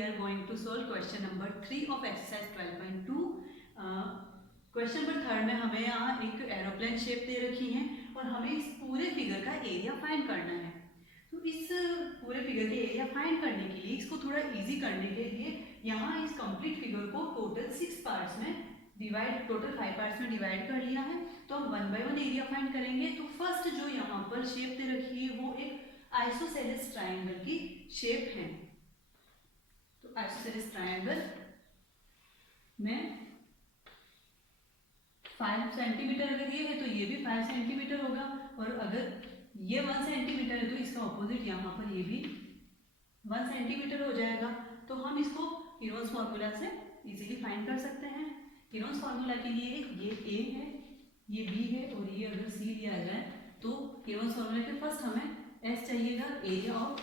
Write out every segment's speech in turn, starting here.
we are going to solve question number 3 of exercise 12.2. Question number 3 में हमें यहाँ एक एरोप्लेन शेप दे रखी है और हमें इस पूरे फिगर का एरिया फाइंड करना है। तो इस पूरे फिगर के एरिया फाइंड करने के लिए, इसको थोड़ा इजी करने के लिए यहाँ इस कंप्लीट फिगर को टोटल 5 पार्ट्स में डिवाइड कर लिया है। तो हम 1 बाय 1 एरिया फाइंड करेंगे। तो फर्स्ट जो यहाँ पर शेप दे रखी है वो एक आइसोसेलेस ट्रायंगल की शेप है। तो आइसोसेलेस ट्रायंगल में 5 सेंटीमीटर अगर ये है तो ये भी 5 सेंटीमीटर होगा, और अगर ये 1 सेंटीमीटर है तो इसका ऑपोजिट यहाँ पर ये भी 1 सेंटीमीटर हो जाएगा। तो हम इसको हीरोन्स फार्मूला से इजीली फाइंड कर सकते हैं। हीरोन्स फार्मूला के लिए ये ए है, ये बी है और ये अगर सी लिया जाए तो हीरोन्स फार्मूला के फर्स्ट हमें एस चाहिएगा, area of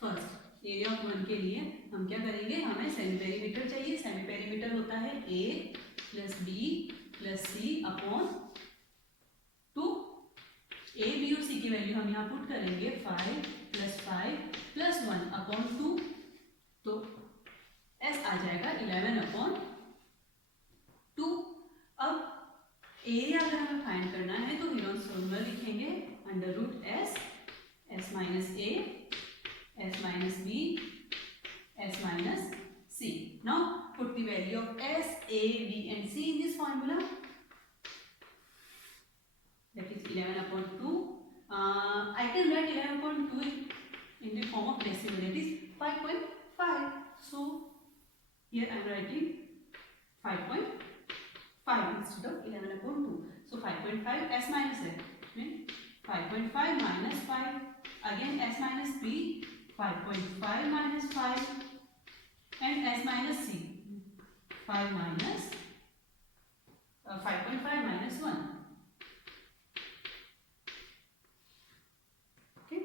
first. Area of 1 के लिए हम क्या करेंगे, हमें सेमी पेरीमीटर चाहिए। सेमी पेरीमीटर होता है A plus B plus C upon 2। A B और सी की वैल्यू हम यहाँ पुट करेंगे 5 प्लस 5 प्लस 1 अपॉन 2। तो एस आ जाएगा 11 अपॉन 2। अब एरिया अगर हमें फाइंड करना है तो हीरोन्स फार्मूला लिखेंगे under root s, s minus a, s minus b, s minus c. Now put the value of s, a, b and c in this formula, that is 11 upon 2. I can write 11 upon 2 in the form of decimal, that is 5.5. So here I am writing 5.5 instead of 11 upon 2. So 5.5 s minus a, mean 5.5 minus 5, again s minus b, 5.5 minus 5 and s minus c, 5 minus 5.5 minus 1. Okay,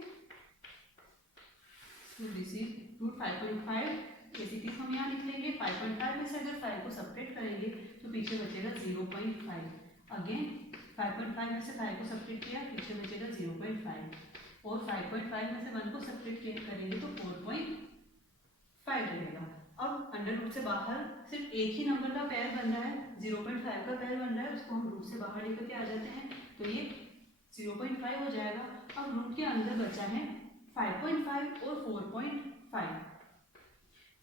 so this is root 5.5. जैसे कि हम यहाँ लिख लेंगे 5.5 में से अगर 5 को सब्ट्रैक्ट करेंगे तो पीछे बचेगा 0.5। अगेन 5.5 में से 5 को सब्ट्रैक्ट किया, पीछे बचेगा 0.5, और 5.5 में से 1 को सब्ट्रैक्ट करेंगे तो 4.5 रहेगा। अब अंडर रूट से बाहर सिर्फ एक ही नंबर का पेयर बन रहा है, 0.5 का पेयर बन रहा है, उसको हम रूट से बाहर लेकर के आ जाते हैं तो ये 0.5 हो जाएगा। अब रूट के अंदर बचा है 5.5 और 4.5।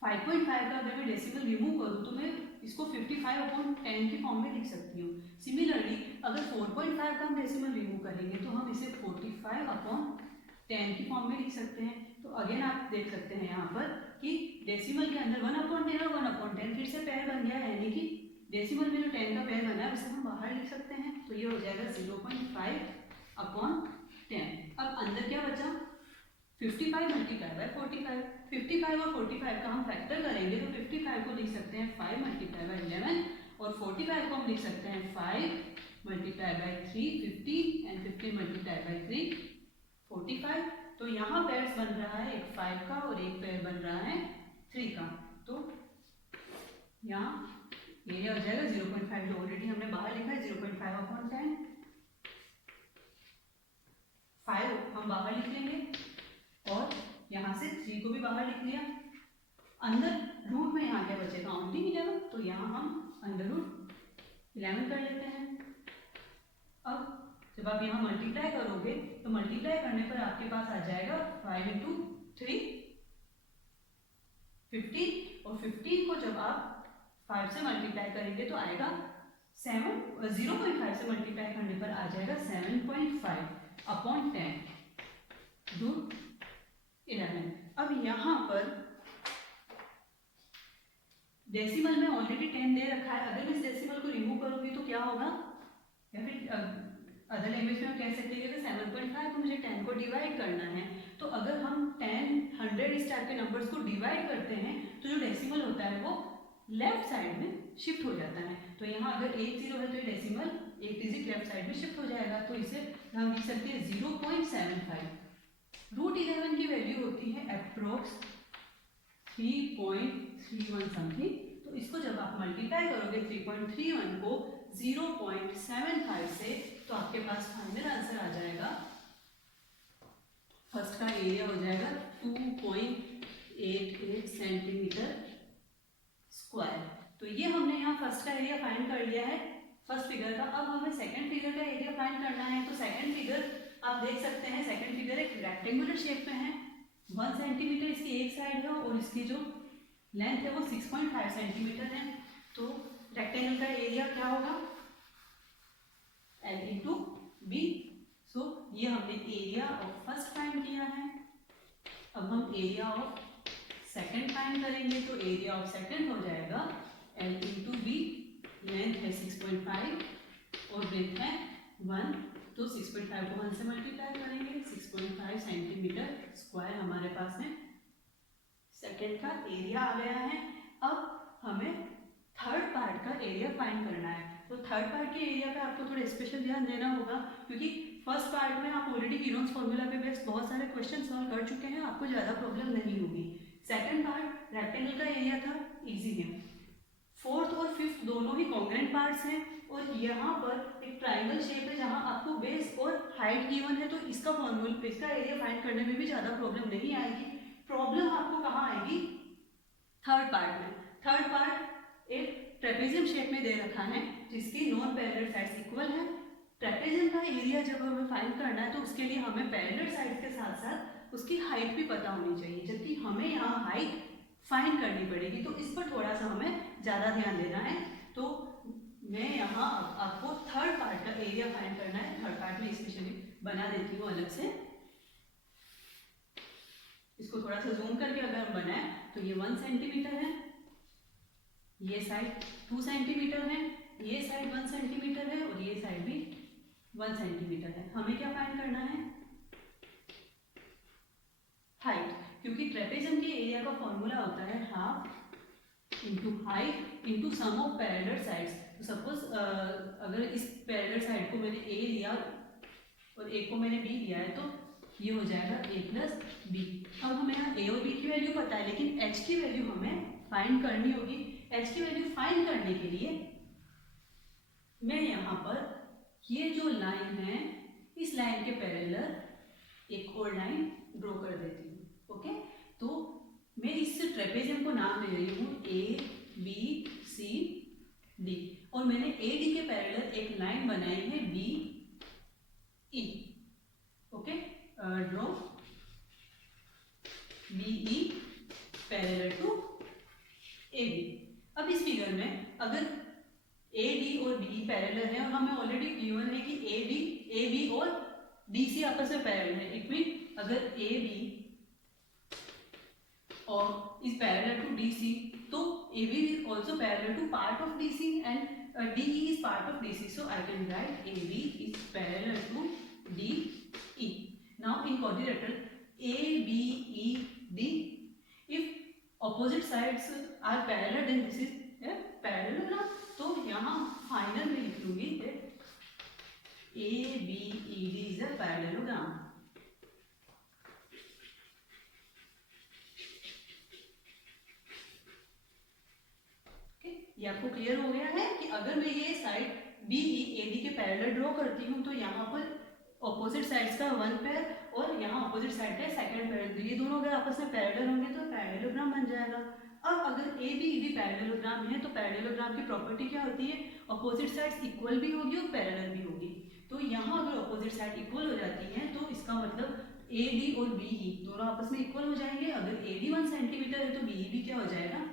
5.5 का अगर मैं डेसिमल रिमूव करूँ तो मैं इसको 55 अपॉन 10 की फॉर्म में लिख सकती हूँ। सिमिलरली अगर 4.5 का हम डेसिमल रिमूव करेंगे तो हम इसे 45 अपॉन 10 की फॉर्म में लिख सकते हैं। तो अगेन आप देख सकते हैं यहाँ पर कि डेसिमल के अंदर 1 अपॉन 10 और 1 अपॉन 10 फिर से पेयर बन गया, यानी कि डेसिमल में जो 10 का पेयर बना है उसे हम बाहर लिख सकते हैं। तो ये हो जाएगा 0.5 अपॉन 10। अब अंदर क्या बचा, 55 मल्टीप्लाई बाय 45। 55 और 45 का हम फैक्टर करेंगे तो 55 को लिख सकते हैं 5 मल्टीप्लाई बाय 11 और 45 को हम लिख सकते हैं 5 multiply by 3 50 and 50 multiply by 3 45। तो यहाँ पेयर्स बन रहा है एक 5 का और एक पेयर बन रहा है 3 का। तो यहाँ एरिया हो जाएगा 0.5, जो ऑलरेडी हमने बाहर लिखा है 0.5 अपॉन 10। 5 हम बाहर लिख लेंगे और यहाँ से 3 को भी बाहर लिख लिया। अंदर रूट में यहाँ क्या बचे, काउंटिंग 11, तो यहाँ हम अंडर रूट 11 कर लेते हैं। अब जब आप यहाँ मल्टीप्लाई करोगे तो मल्टीप्लाई करने पर आपके पास आ जाएगा 5 इंटू 3 15, और 15 को जब आप 5 से मल्टीप्लाई करेंगे तो आएगा 0.5 से मल्टीप्लाई करने पर आ जाएगा 7.5 अपॉन 10 रूट 11। अब यहाँ पर डेसिमल में ऑलरेडी 10 दे रखा है, अगर मैं इस डेसिमल को रिमूव करूंगी तो क्या होगा, या फिर अदर लैंग्वेज में हम कह सकते हैं कि 7.5 को मुझे 10 को डिवाइड करना है। तो अगर हम 10, 100 इस टाइप के नंबर्स को डिवाइड करते हैं तो जो डेसिमल होता है वो लेफ्ट साइड में शिफ्ट हो जाता है। तो यहाँ अगर 1 0 है तो ये डेसिमल एक डिजिट लेफ्ट साइड में शिफ्ट हो जाएगा। तो इसे हम लिख सकते हैं 0.75। रूट 11 की वैल्यू होती है अप्रोक्स 3.31 समथिंग। तो इसको जब आप मल्टीप्लाई करोगे 3.31 को 0.75 से तो आपके पास फाइनल आंसर आ जाएगा, फर्स्ट का एरिया हो जाएगा 2 2.88 सेंटीमीटर स्क्वायर। तो ये हमने यहाँ फर्स्ट का एरिया फाइंड कर लिया है, फर्स्ट फिगर का। अब हमें सेकंड फिगर का एरिया फाइंड करना है। तो सेकंड फिगर आप देख सकते हैं, सेकंड फिगर एक रेक्टेंगुलर शेप में है। 1 सेंटीमीटर इसकी एक साइड है और इसकी जो लेंथ है वो 6.5 सेंटीमीटर है। तो रेक्टेंगल का एरिया क्या होगा, L इंटू बी। सो ये हमने एरिया ऑफ फर्स्ट फाइंड किया है। अब हम एरिया ऑफ सेकंड फाइंड करेंगे। तो एरिया ऑफ सेकंड हो जाएगा L इंटू बी, लेंथ है 6.5 और ब्रेथ है 1। तो 6.5 को 1 से मल्टीप्लाई करेंगे, 6.5 सेंटीमीटर स्क्वायर हमारे पास में सेकंड का एरिया आ गया है। अब हमें थर्ड पार्ट का एरिया फाइंड करना है। तो थर्ड पार्ट के एरिया पे आपको थोड़ा स्पेशल ध्यान देना होगा, क्योंकि फर्स्ट पार्ट में आप ऑलरेडी हीरोन्स फॉर्मूला पे बेस्ड बहुत सारे क्वेश्चन सॉल्व कर चुके हैं, आपको ज़्यादा प्रॉब्लम नहीं होगी। सेकंड पार्ट रेक्टेंगल का एरिया था, इजी है। फोर्थ और फिफ्थ दोनों ही कॉन्ग्रेंट पार्ट्स हैं और यहाँ पर एक ट्राइंगल शेप है जहाँ आपको बेस और हाइट गिवन है। तो इसका फॉर्मूला, इसका एरिया फाइंड करने में भी ज़्यादा प्रॉब्लम नहीं आएगी। प्रॉब्लम आपको कहाँ आएगी, थर्ड पार्ट में। थर्ड पार्ट एक ट्रेपेजियम शेप में दे रखा है जिसकी नॉन पैरेलल साइड्स इक्वल है। ट्रेपेजियम का एरिया जब हमें फाइंड करना है तो उसके लिए हमें पैरेलल साइड्स के साथ साथ उसकी हाइट भी पता होनी चाहिए, जबकि हमें यहाँ हाइट फाइंड करनी पड़ेगी। तो इस पर थोड़ा सा हमें ज़्यादा ध्यान देना है। तो मैं यहाँ आपको थर्ड पार्ट का एरिया फाइंड करना है। थर्ड पार्ट में स्पेशली बना देती हूँ अलग से, इसको थोड़ा सा जूम करके अगर हम बनाए तो ये 1 सेंटीमीटर है, ये साइड 2 सेंटीमीटर है, ये साइड 1 सेंटीमीटर है और ये साइड भी 1 सेंटीमीटर है। हमें क्या फाइंड करना है, हाइट, क्योंकि ट्रेपेजियम के एरिया का फॉर्मूला होता है half into height into sum of parallel sides. तो सपोज अगर इस पैरेलल साइड को मैंने ए लिया और एक को मैंने बी लिया है तो ये हो जाएगा a प्लस बी। अब हमें यहाँ a और b की वैल्यू पता है, लेकिन h की वैल्यू हमें फाइंड करनी होगी। h की वैल्यू फाइंड करने के लिए मैं यहाँ पर ये जो लाइन है इस लाइन के पैरेलल एक और लाइन ड्रॉ कर देती हूँ। ओके, तो मैं इस ट्रेपेजियम को नाम दे रही हूँ A B C D और मैंने AD के पैरेलल एक लाइन बनाई है BE। Okay, draw BE parallel to AB। अब इस फिगर में अगर AD और BE पैरेलल है और हमें ऑलरेडी गिवन है कि AB और DC आपस में पैरेलल है, इट मीन अगर AB और is parallel to DC, तो AB is also parallel to part of DC and DE is part of DC. So I can write AB is parallel to DE. Now in quadrilateral ABED, if opposite sides are parallel, then this is a parallelogram. तो यहाँ final में लिख लूंगी that ABED is a parallelogram. ये आपको clear हो गया है कि अगर मैं ये साइड BE AD के पैरेलल ड्रॉ करती हूँ तो यहाँ पर ऑपोजिट साइड्स का 1 पेयर और यहाँ ऑपोजिट साइड का सेकंड पेयर, तो ये दोनों अगर आपस में पैरेलल होंगे तो पैरेललोग्राम बन जाएगा। अब अगर ABED पैरेललोग्राम है तो पैरेललोग्राम की प्रॉपर्टी क्या होती है, ऑपोजिट साइड्स इक्वल भी होगी और पैरेलल भी होगी। तो यहाँ अगर ऑपोजिट साइड इक्वल हो जाती है तो इसका मतलब AD और BE दोनों आपस में इक्वल हो जाएंगे। अगर AD 1 सेंटीमीटर है तो BE भी क्या हो जाएगा,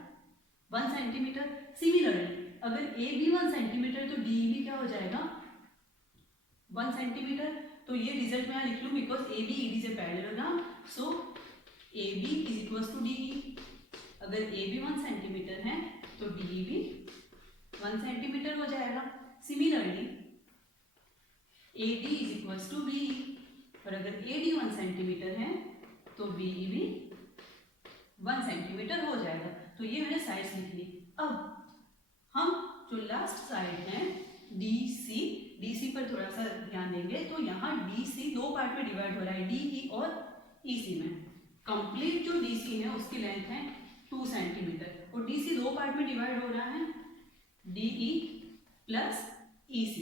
1 सेंटीमीटर। सिमिलरली अगर AB 1 सेंटीमीटर तो DE भी क्या हो जाएगा, 1 सेंटीमीटर। तो ये रिजल्ट मैं लिख लूँ because ABED is a parallelogram, so AB is equals to DE। अगर AB 1 सेंटीमीटर है तो DE भी 1 सेंटीमीटर हो जाएगा। Similarly AD is equals to BE और अगर AD 1 सेंटीमीटर है तो BE भी 1 सेंटीमीटर हो जाएगा। तो ये मैंने साइड्स लिख ली। अब हम जो लास्ट साइड है DC पर थोड़ा सा ध्यान देंगे। तो यहाँ DC 2 पार्ट में डिवाइड हो रहा है, DE और EC में। कंप्लीट जो DC है उसकी लेंथ है 2 सेंटीमीटर और DC 2 पार्ट में डिवाइड हो रहा है, DE plus EC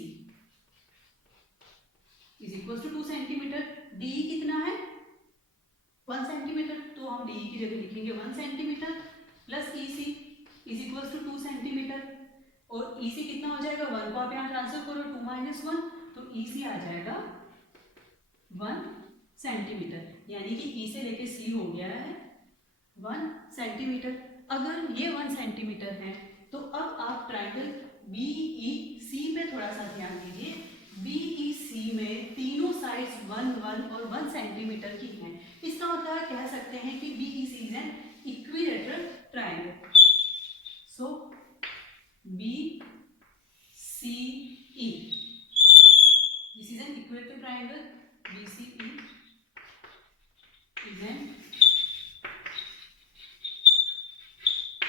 is equal to 2 centimetre. DE कितना है 1 सेंटीमीटर, तो हम डी की जगह लिखेंगे 1 centimetre plus E C is equals to 2 centimetre, और ई सी कितना हो जाएगा, 1 को आप यहाँ ट्रांसफर करो, 2 माइनस 1, तो ई सी आ जाएगा 1 सेंटीमीटर, यानी कि ई से लेके सी हो गया है 1 सेंटीमीटर। अगर ये 1 सेंटीमीटर है तो अब आप ट्राइंगल बी ई सी पे थोड़ा सा ध्यान दीजिए। बी ई सी में तीनों साइड्स 1 1 और 1 सेंटीमीटर की हैं। इसका मतलब कह सकते हैं कि B E C is an equilateral triangle. So B C E, this is an equilateral triangle, B C E is an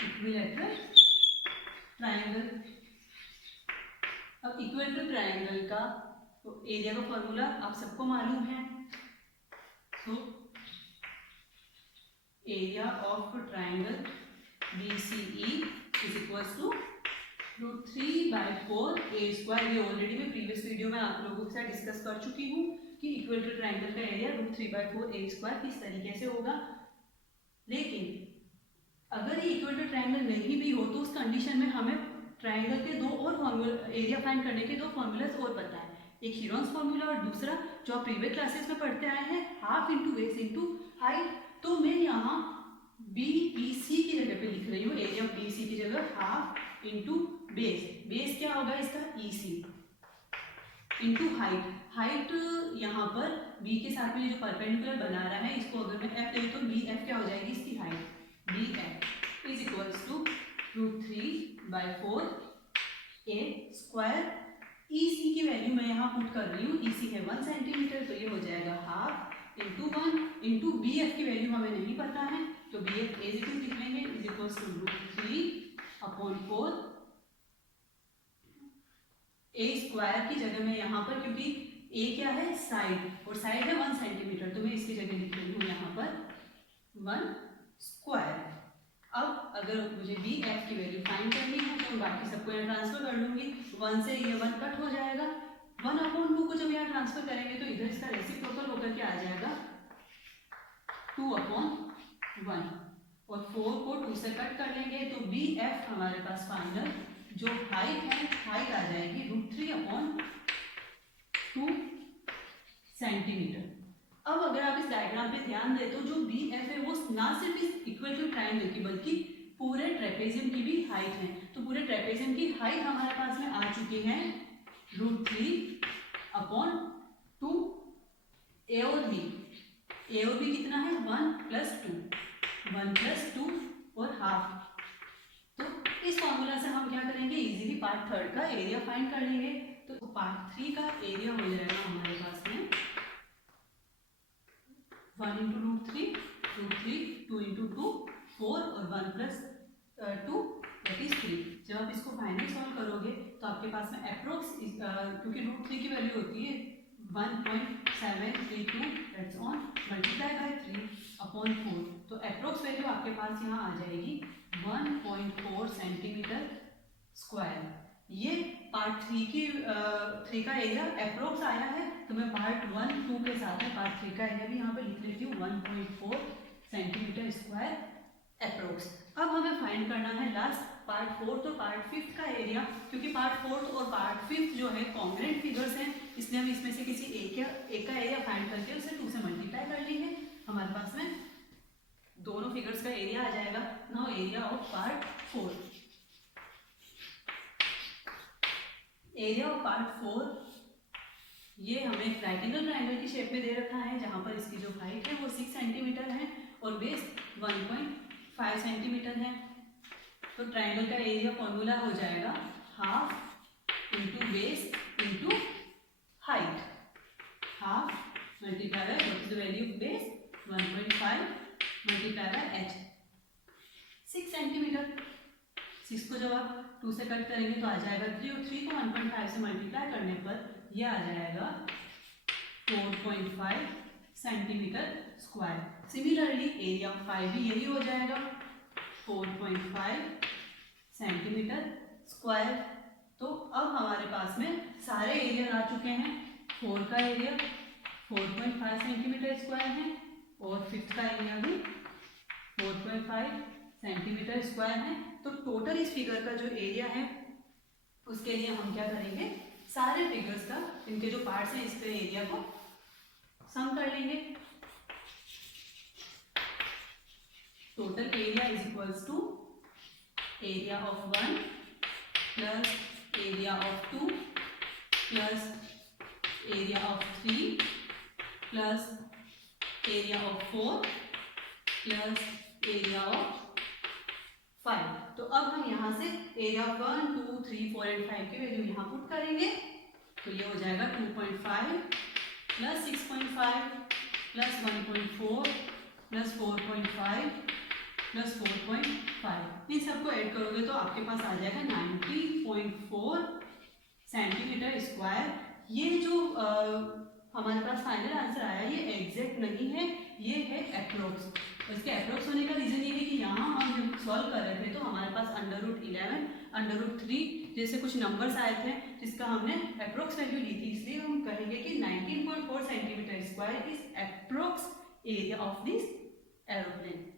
equilateral triangle. अब इक्विलेटरल ट्राइंगल का तो एरिया का फॉर्मूला आप सबको मालूम है। तो area of triangle B C E is equals to √3/4 A square. ये ऑलरेडी मैं प्रीवियस वीडियो में आप लोगों के साथ डिस्कस कर चुकी हूँ कि इक्विलेटरल ट्राइंगल का एरिया √3/4 ए स्क्वायर किस तरीके से होगा। लेकिन अगर ये इक्विलेटरल ट्राइंगल नहीं भी हो तो उस कंडीशन में हमें ट्राइंगल के दो और फॉर्मूला, एरिया फाइंड करने के दो फॉर्मूलाज और पता है। एक हीरोन्स फॉर्मूला और दूसरा जो आप प्रीवियस क्लासेस में पढ़ते आए हैं, half into base into height. तो मैं यहाँ बी ई सी की जगह पे लिख रही हूँ, एरिया ऑफ बी सी की जगह हाफ इंटू बेस। बेस क्या होगा इसका, ई सी इंटू हाइट। हाइट यहाँ पर बी के साथ में जो परपेंडिकुलर बना रहा है इसको अगर मैं एफ ले तो बी एफ क्या हो जाएगी इसकी height, B F is equals to √3/4 A square. E C की वैल्यू मैं यहाँ पुट कर रही हूँ, ई सी है 1 सेंटीमीटर, तो ये हो जाएगा half into 1 into B F की वैल्यू हमें नहीं पता है, तो B F as it is लिख लेंगे, is equals to √3/4 A square की जगह में यहाँ पर, क्योंकि ए क्या है साइड और साइड है 1 सेंटीमीटर, तो मैं इसकी जगह लिख रही हूँ यहाँ पर 1 स्क्वायर। अब अगर मुझे बी एफ की वैल्यू फाइंड करनी है तो बाकी सबको यहाँ ट्रांसफर कर लूँगी, 1 से ये 1 कट हो जाएगा, 1/2 को जब यहाँ ट्रांसफर करेंगे तो इधर इसका रेसिप्रोकल होकर के आ जाएगा 2/1, और 4 को 2 से कट कर लेंगे तो बी एफ हमारे पास फाइनल जो हाइट है, हाइट आ जाएगी √3/2 सेंटीमीटर। अब अगर आप इस डायग्राम पे ध्यान दें तो जो बी एफ है वो ना सिर्फ इस इक्विलेटरल ट्राइंगल की बल्कि पूरे ट्रेपेजियम की भी हाइट है। तो पूरे ट्रेपेजियम की हाइट हमारे पास में आ चुकी है √3/2। ए और बी कितना है 1 + 2 और हाफ। तो इस फॉर्मूला से हम क्या करेंगे, इजीली पार्ट 3 का एरिया फाइंड कर लेंगे। तो पार्ट 3 का एरिया हो जाएगा हमारे पास में 1 × √3, 2 × 2 4 और 1 + 2 दैट इज 3। जब आप इसको फाइनल सॉल्व करोगे तो आपके पास में अप्रोक्स, क्योंकि √3 की वैल्यू होती है 1.732 दैट्स ऑन मल्टीप्लाई बाय 3/4, तो अप्रोक्स वैल्यू आपके पास यहाँ आ जाएगी 1.4 सेंटीमीटर स्क्वायर। ये पार्ट 3 का एरिया अप्रोक्स आया है, तो मैं पार्ट 1 2 के साथ में पार्ट 3 का एरिया भी यहाँ पे लिख लेती हूँ 1.4 सेंटीमीटर स्क्वायर अप्रोक्स। अब हमें फाइंड करना है लास्ट पार्ट 4 और पार्ट 5 का एरिया, क्योंकि पार्ट 4 और पार्ट 5 जो है कॉन्ग्रुएंट फिगर्स हैं, इसलिए हम इसमें से किसी एक का एरिया फाइंड करके उसे 2 से मल्टीप्लाई कर लेंगे, हमारे पास में दोनों फिगर्स का एरिया आ जाएगा। Now area of part 4, area of part 4 ये हमें राइट एंगल ट्राइंगल की शेप में दे रखा है, जहां पर इसकी जो हाइट है वो 6 सेंटीमीटर है और बेस 1.5 सेंटीमीटर है। तो ट्राइंगल का एरिया फॉर्मूला हो जाएगा half into base into height, half multiply by what is the value of base 1.5 multiply by h 6 centimetre. 6 को जब आप 2 से कट करेंगे तो आ जाएगा 3 और 3 को 1.5 से मल्टीप्लाई करने पर यह आ जाएगा 4.5 centimetre square. Similarly area of 5 भी यही हो जाएगा 4.5 सेंटीमीटर स्क्वायर। तो अब हमारे पास में सारे एरिया आ चुके हैं। 4 का एरिया 4.5 सेंटीमीटर स्क्वायर है और फिफ्थ का एरिया भी 4.5 सेंटीमीटर स्क्वायर है। तो टोटल इस फिगर का जो एरिया है उसके लिए हम क्या करेंगे, सारे फिगर्स का, इनके जो पार्ट्स हैं इसके एरिया को सम कर लेंगे। Total area is equals to area of 1 plus area of 2 plus area of 3 plus area of 4 plus area of 5। तो अब हम यहाँ से एरिया 1, 2, 3, 4 एंड 5 की वैल्यू यहाँ पुट करेंगे। तो ये हो जाएगा 2.5 प्लस 6.5 प्लस 1.4 प्लस 4.5 प्लस 4.5। इन सबको ऐड करोगे तो आपके पास आ जाएगा 90.4 सेंटीमीटर स्क्वायर। ये जो हमारे पास फाइनल आंसर आया ये एग्जैक्ट नहीं है, ये है अप्रोक्स। इसके अप्रोक्स होने का रीजन ये है कि यहाँ हम जब सॉल्व कर रहे थे तो हमारे पास √11, √3 जैसे कुछ नंबर्स आए थे जिसका हमने अप्रोक्स वैल्यू ली थी, इसलिए हम कहेंगे कि 19.4 centimetre square is approx area of this aeroplane.